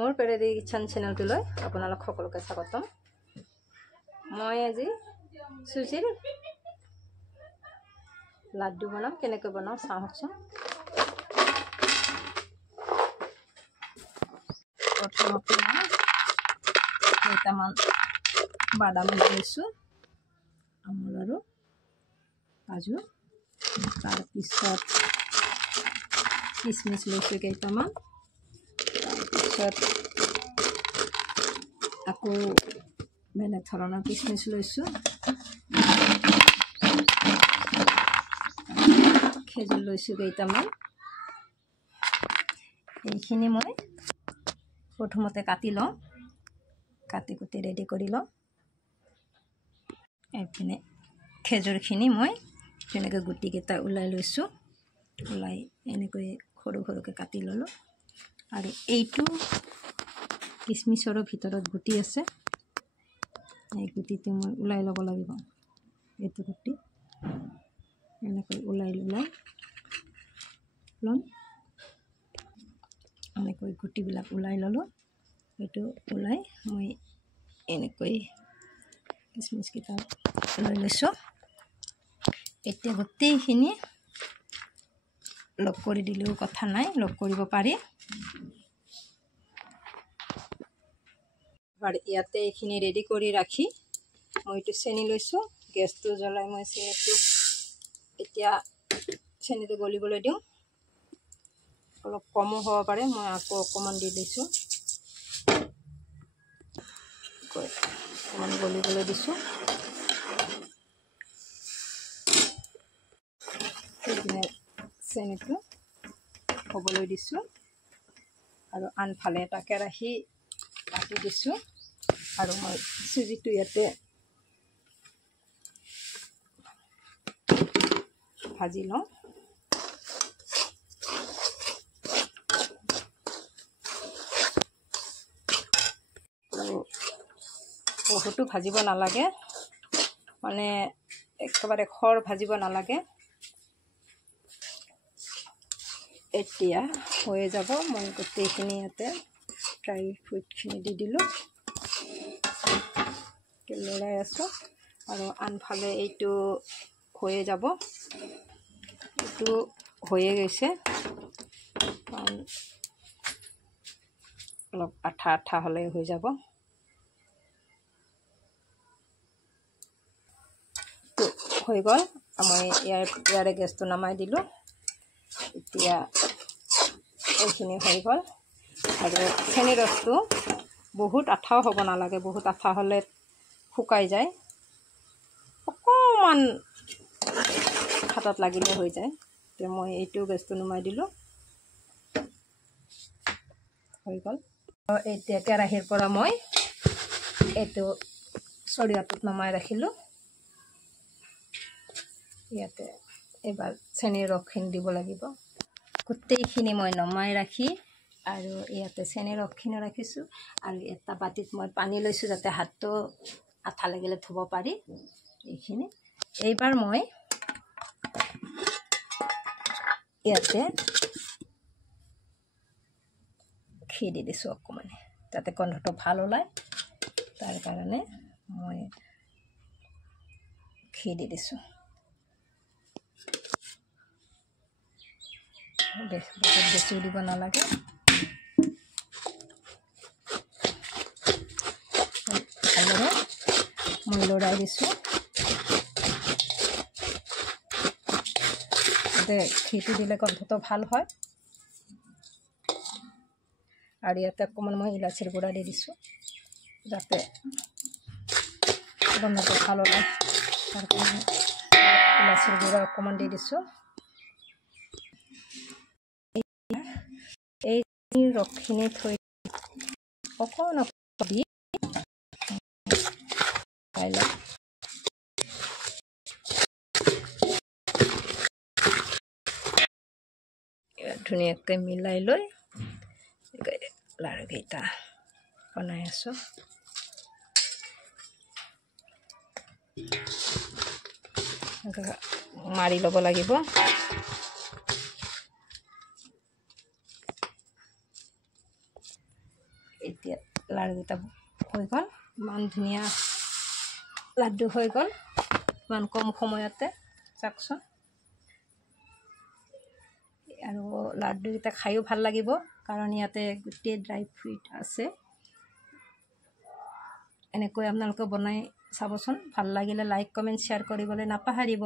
মোৰ পেৰেদি কিচেন চেনেলটোলৈ আপোনালোক সকলোকে স্বাগতম। মই আজি চুজিৰ লাড্ডু বনাম। কেনেকৈ বনাওঁ চাওকচোন। প্ৰথমতে মই কেইটামান বাদাম লৈছোঁ, আমুল আৰু কাজু। তাৰপিছত কিচমিচ লৈছোঁ কেইটামান। তাৰপিছত আকৌ বেলেগ ধৰণৰ কিচমিচ লৈছোঁ। খেজুৰ লৈছোঁ কেইটামান। এইখিনি মই প্ৰথমতে কাটি লওঁ, কাটি কুটি ৰেডি কৰি লওঁ। এইপিনে খেজুৰখিনি মই তেনেকৈ গুটিকেইটা ওলাই লৈছোঁ, ওলাই এনেকৈ সৰু সৰুকৈ কাটি ল'লোঁ। আৰু এইটো কিচমিচৰো ভিতৰত গুটি আছে, এই গুটিটো মই ওলাই ল'ব লাগিব। এইটো গুটি এনেকৈ ওলাই ল'ম। এনেকৈ গুটিবিলাক ওলাই ল'লোঁ। এইটো ওলাই মই এনেকৈ কিচমিচকেইটা লৈ লৈছোঁ। এতিয়া গোটেইখিনি লগ কৰি দিলেও কথা নাই, লগ কৰিব পাৰি। আৰু ইয়াতে এইখিনি ৰেডি কৰি ৰাখি মই এইটো চেনি লৈছোঁ। গেছটো জ্বলাই মই চেনিটো এতিয়া চেনিটো গলিবলৈ দিওঁ। অলপ কমো হ'ব পাৰে, মই আকৌ অকণমান দি দিছোঁ। অকণমান গলিবলৈ দিছোঁ। সেইপিনে চেনিটো হ'বলৈ দিছোঁ আৰু আনফালে এটা কেৰাহী পাতি দিছোঁ। আৰু মই চুজিটো ইয়াতে ভাজি লওঁ। বহুতো ভাজিব নালাগে, মানে একেবাৰে খৰ ভাজিব নালাগে। এতিয়া হৈ যাব। মই গোটেইখিনি ইয়াতে ড্ৰাই ফ্ৰুটখিনি দি দিলোঁ, লৰাই আছোঁ। আৰু আনফালে এইটো হৈয়ে যাব। এইটো হৈয়ে গৈছে, অলপ আঠা আঠা হ'লে হৈ যাব। হৈ গ'ল। মই ইয়াৰে গেছটো নমাই দিলোঁ। এতিয়া এইখিনি হৈ গ'ল। আৰু চেনি ৰসটো বহুত আঠাও হ'ব নালাগে, বহুত আঠা হ'লে শুকাই যায়। অকণমান হাতত লাগিলে হৈ যায়। এতিয়া মই এইটো গেছটো নমাই দিলোঁ, হৈ গ'ল। এতিয়া কেৰাহীৰ পৰা মই এইটো চৰিয়াটোত নমাই ৰাখিলোঁ। ইয়াতে এবাৰ চেনিৰ ৰসখিনি দিব লাগিব। গোটেইখিনি মই নমাই ৰাখি আৰু ইয়াতে চেনিৰ ৰসখিনি ৰাখিছোঁ। আৰু এটা বাতিত মই পানী লৈছোঁ, যাতে হাতটো আঠা লাগিলে ধুব পাৰি। এইখিনি এইবাৰ মই ইয়াতে ঘি দি দিছোঁ অকণমান, যাতে গোন্ধটো ভাল ওলায়। তাৰ কাৰণে মই ঘি দি দিছোঁ। বহুত বেছিও দিব নালাগে। ভালদৰে মই লৰাই দিছোঁ, যাতে ঘিটো দিলে গোন্ধটো ভাল হয়। আৰু ইয়াতে অকণমান মই ইলাচিৰ গুড়া দি দিছোঁ, যাতে গোন্ধটো ভাল ওলায়। তাৰ কাৰণে ইলাচিৰ গুড়া অকণমান দি দিছোঁ। এই ৰসখিনি থৈ অকণ দি ধুনীয়াকৈ মিলাই লৈ লাড়ুকেইটা বনাই আছোঁ। মাৰি ল'ব লাগিব। এতিয়া লাড়ুকেইটা হৈ গ'ল। ইমান ধুনীয়া লাড্ডু হৈ গ'ল ইমান কম সময়তে। চাওকচোন, আৰু লাড্ডুকেইটা খায়ো ভাল লাগিব কাৰণ ইয়াতে গোটেই ড্ৰাই ফ্ৰুইট আছে। এনেকৈ আপোনালোকে বনাই চাবচোন। ভাল লাগিলে লাইক কমেণ্ট শ্বেয়াৰ কৰিবলৈ নাপাহৰিব।